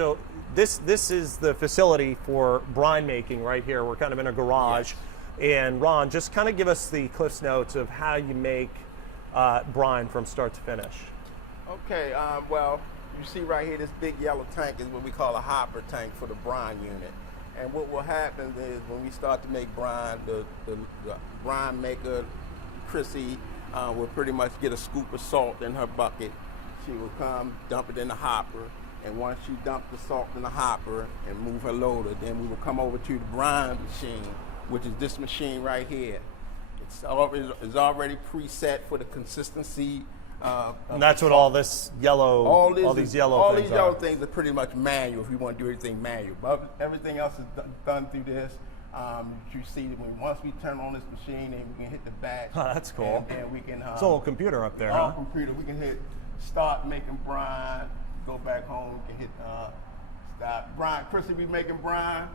So this is the facility for brine making right here. We're kind of in a garage. Yes. And Ron, just kind of give us the Cliff's Notes of how you make brine from start to finish. Okay, well, you see right here, this big yellow tank is what we call a hopper tank for the brine unit. And what will happen is when we start to make brine, the brine maker, Chrissy, will pretty much get a scoop of salt in her bucket. She will come, dump it in the hopper, and once she dumps the salt in the hopper and move her loader, then we will come over to the brine machine, which is this machine right here. It's already preset for the consistency. And that's what all this yellow, all these yellow things are pretty much manual if you want to do everything manual. But everything else is done through this. You see that once we turn on this machine and we can hit the batch. Oh, that's cool. And we can. It's a little computer up there, huh? Computer. We can hit start making brine. Go back home. We can hit stop. Brine. Chrissy be making brine.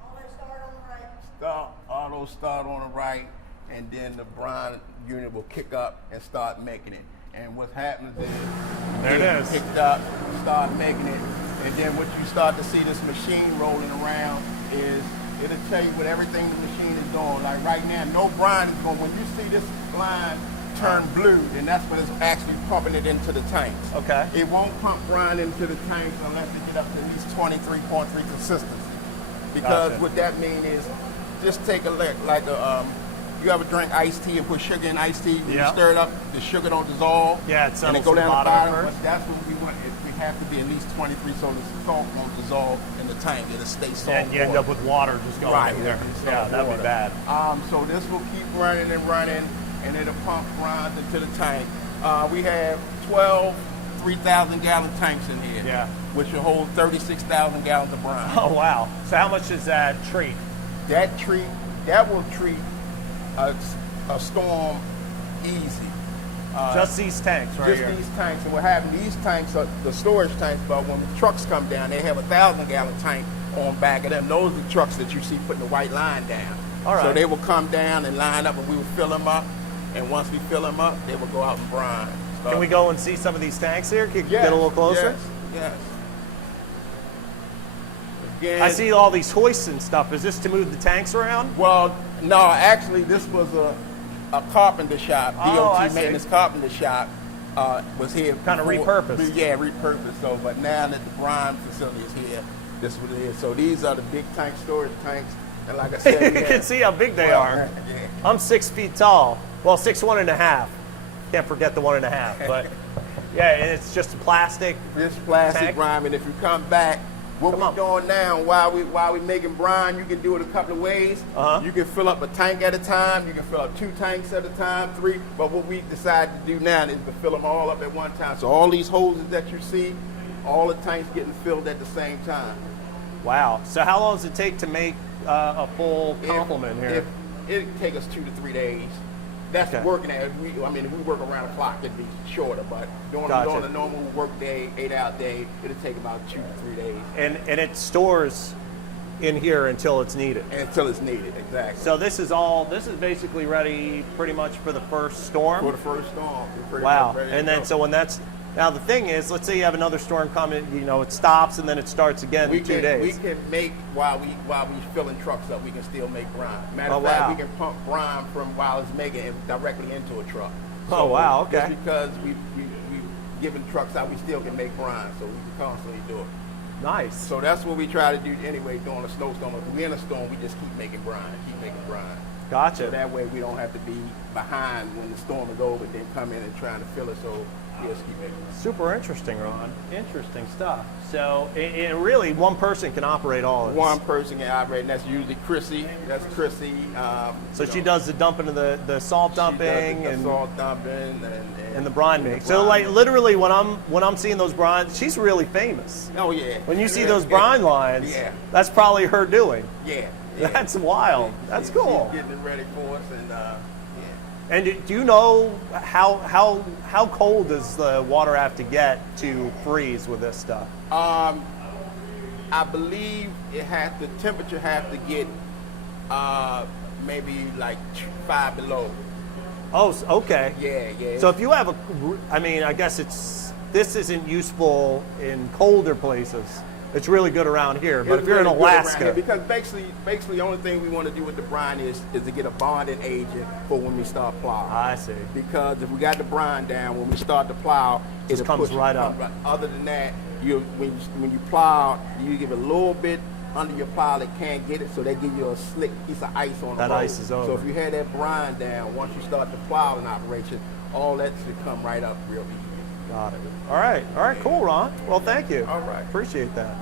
Auto start on the right. Auto start on the right, and then the brine unit will kick up and start making it. And what happens is, there it is. Picked up, start making it, and then what you start to see this machine rolling around is it'll tell you what everything the machine is doing. Like right now, no brine is going. When you see this line turn blue, then that's when it's actually pumping it into the tanks. Okay. It won't pump brine into the tanks unless it get up to at least 23.3 consistency. Because gotcha. what that means is, just take a look, like a. You ever drink iced tea and put sugar in iced tea? When you stir it up, the sugar don't dissolve. Yeah, it settles and it go down the bottom first. That's what we want. We have to be at least 23, so the salt won't dissolve in the tank. It'll stay salt. And you end up with water just going in there. Yeah, that'd be bad. So this will keep running and running, and it'll pump brine into the tank. We have 12 3,000-gallon tanks in here, which will hold 36,000 gallons of brine. Oh wow! So how much does that treat? That will treat a storm easy. Just these tanks right here? Just these tanks. And what happens, these tanks are the storage tanks, but when the trucks come down, they have a 1,000-gallon tank on back of them. Those are the trucks that you see putting the white line down. All right. So they will come down and line up, and we will fill them up. And once we fill them up, they will go out and brine. Can we go and see some of these tanks here? Can you get a little closer? Yes. Again, I see all these hoists and stuff. Is this to move the tanks around? Well, no, actually this was a carpenter shop, DOT maintenance carpenter shop was here. Kind of repurposed. Yeah, repurposed. So, but now that the brine facility is here, this is what it is. So these are the big tank storage tanks. And like I said, you can see how big they are. Yeah. I'm 6 feet tall. Well, 6'1.5". Can't forget the 1.5. But yeah, and it's just plastic. This plastic tank. brine, and if you come back, what we're doing now, while we making brine, you can do it a couple of ways. You can fill up a tank at a time. You can fill up 2 tanks at a time, 3. But what we decided to do now is to fill them all up at one time. So all these hoses that you see, all the tanks getting filled at the same time. Wow. So how long does it take to make a full complement here? It'll take us 2 to 3 days. That's working at. If we work around the clock, it'd be shorter. But doing a normal work day, 8-hour day, it'll take about 2 to 3 days. And it stores in here until it's needed. Until it's needed, exactly. So this is basically ready pretty much for the first storm. For the first storm. Wow. And then so when that's now the thing is, let's say you have another storm coming, it stops and then it starts again in 2 days. We can make while we filling trucks up, we can still make brine. Matter of fact, we can pump brine from while it's making it directly into a truck. So wow, okay. Just because we giving trucks out, we still can make brine, so we can constantly do it. Nice. So that's what we try to do anyway during a snowstorm. If we're in a storm, we just keep making brine. Gotcha. So that way we don't have to be behind when the storm is over, then come in and trying to fill it. So we just keep making it. Super interesting, Ron. Interesting stuff. So and really, one person can operate all of this. One person can operate, and that's usually Chrissy. That's Chrissy. So she does the dumping of the salt dumping and salt dumping and the brine make. So like literally, when I'm seeing those brine, she's really famous. Oh yeah. When you see those brine lines, that's probably her doing. Yeah. That's wild. That's cool. She's getting it ready for us, and And do you know how cold does the water have to get to freeze with this stuff? I believe the temperature has to get maybe like 5 below. Oh, okay. Yeah. So if you have I guess this isn't useful in colder places. it's really good around here. But It's if you're in really good around here Alaska, because basically the only thing we want to do with the brine is to get a bonding agent for when we start plowing. I see. Because if we got the brine down, when we start to plow, Just it'll comes push it, right come up. Other than that, when you plow, you give it a little bit under your plow that can't get it, so they give you a slick piece of ice on the That road. ice is over. So if you had that brine down, once you start the plowing operation, all that should come right up real easy. Got it. All right, cool, Ron. Well, thank you. All right. Appreciate that.